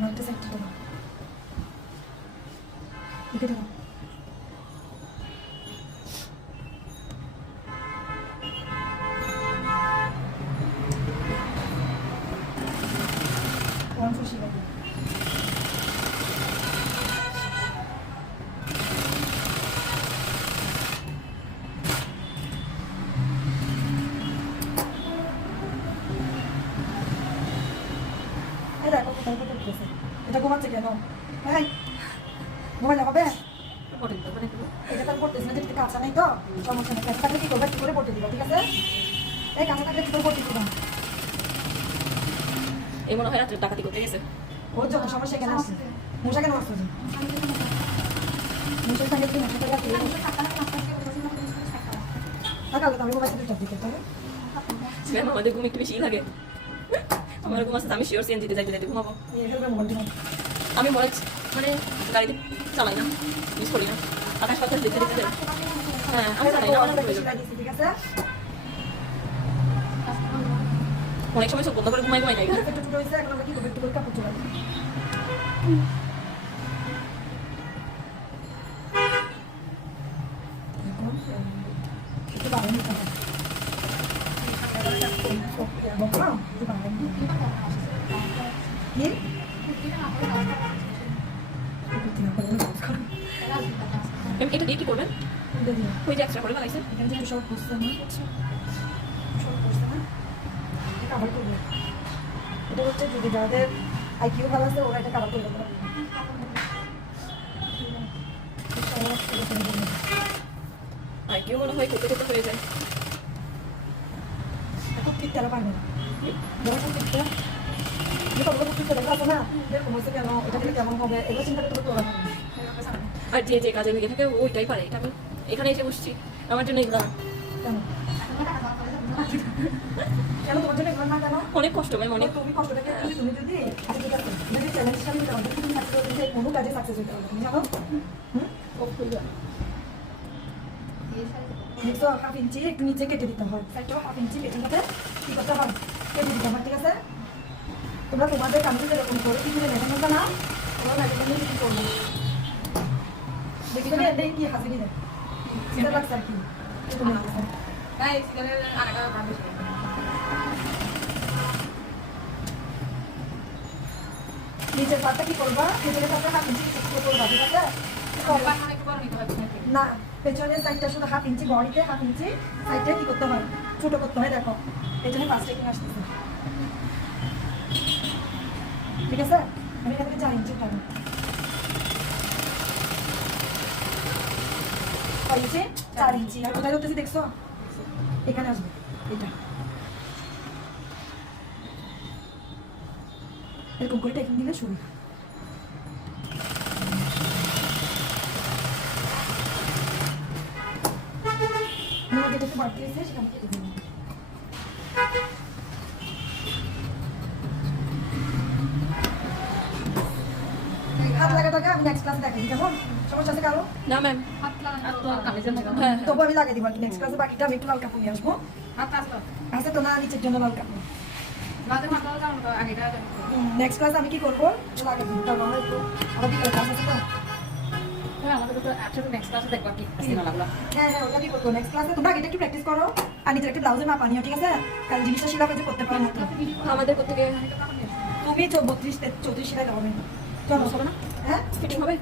নয়টা সেক্টর দেবো লিখে দেবো খুশি লাগে দেখো কোথায় কোথায় উঠেছে এটা ঘুমাচ্ছে কেন হ্যাঁ ঘুমাইলে হবে এটা তার পড়তেছে না যেটা কাঁচা নেই তো সমস্যা নেই কাঁচা থাকলে কি করবে কি করে পড়তে দিবা ঠিক আছে এই কাঁচা থাকলে কি করে পড়তে দিবা এই মনে হয় রাত্রে ডাকাতি করতে গেছে ওর যত সমস্যা কেন আসছে মশা কেন আসছে মশার সঙ্গে কি মশা থাকে সকালে তো আমি ঘুমাচ্ছি দুটার দিকে তবে ম্যাম আমাদের ঘুম একটু বেশি লাগে আমার ঘুম আসছে আমি শিওর সিএনজিতে যাইতে যাইতে ঘুমাবো আমি মনে মানে গাড়িতে চালাই না ইউজ করি না আকাশ বাতাস দেখতে দেখতে যাই হ্যাঁ আমি চালাই না ঠিক আছে অনেক সময় চোখ বন্ধ করে ঘুমাই ঘুমাই যাই একটু টুটো হয়েছে এখন আমরা কি করবো একটু করে কাপড় চলে একটু বাড়ানো নিতে হবে এটা দিয়ে কি করবেন ওই যে এক্সট্রা করে লাগাইছে এখানে যে সব বুঝতে না সব বুঝতে না কাভার করবে এটা হচ্ছে যদি যাদের আইকিউ ভালো আছে ওরা এটা কাভার করবে আইকিউ মনে হয় করতে করতে হয়ে যায় খুব ঠিক তারা পারবে না যারা খুব ঠিক তারা কতগুলো ঠিক তারা আছে না এরকম হচ্ছে কেন এটা দিলে কেমন হবে এগুলো চিন্তা করতে করতে ওরা আর যে যে কাজে লেগে থাকে ওইটাই পারে এটা আমি এখানে এসে বসছি আমার জন্য এগুলো কেন কেন তোমার জন্য এগুলো না কেন অনেক কষ্ট ম্যাম অনেক তুমি কষ্টটাকে তুমি যদি ঠিক আছে যদি চ্যালেঞ্জ সামনে দাও তুমি সাকসেস হতে কোনো কাজে সাকসেস হতে পারবে তুমি জানো তো হাফ ইঞ্চি একটু নিচে কেটে দিতে হয় সাইডটাও হাফ ইঞ্চি কেটে নিতে কি করতে হয় কেটে দিতে হয় ঠিক আছে তোমরা তোমাদের কামিজে এরকম করে কিছু মেজারমেন্টটা না তোমরা মেজারমেন্ট কি করবে দেখি এটাই কি হাজিরি দেয় সেটা লাগছে আর কি নিচের পাটটা কি করবা ভেতরের পাটটা হাফ ইঞ্চি করবা ঠিক আছে না পেছনের সাইডটা শুধু হাফ ইঞ্চি বডিতে হাফ ইঞ্চি সাইডটা কি করতে হয় ছোট করতে হয় দেখো পেছনে ফার্স্ট টেকিং আসতেছে ঠিক আছে আমি এখান থেকে 4 ইঞ্চি উঠাবো 6 ইঞ্চি 4 ইঞ্চি আর কোথায় ধরতেছি দেখছো এখানে আসবে এটা এরকম করে টেকিং দিলে সুবিধা যেটাতে বাড়তি হয়েছে সেখানে কেটে দেবো হাত লাগাটাকে আমি নেক্সট ক্লাসে দেখাই কেমন সমস্যা আছে কারো না ম্যাম হ্যাঁ তবু আমি লাগিয়ে দিব আর কি নেক্সট ক্লাসে বাকিটা আমি একটু লাল কাপড় নিয়ে আসবো আচ্ছা তো না নিচের জন্য লাল কাপড় নেক্সট ক্লাসে আমি কি করবো লাগিয়ে দিব তারপর আমরা একটু আমার বিকেল ক্লাস আছে তো হ্যাঁ হ্যাঁ ওটা কি করবো নেক্সট ক্লাসে তোমরা এটা একটু প্র্যাকটিস করো আর নিজের একটা ব্লাউজের মাপ আনিও ঠিক আছে কারণ জিনিসটা সেটা কাজে করতে পারো আমাদের থেকে তুমি 32 34 সেলাই হবে চলো চলো না হ্যাঁ ফিটিং হবে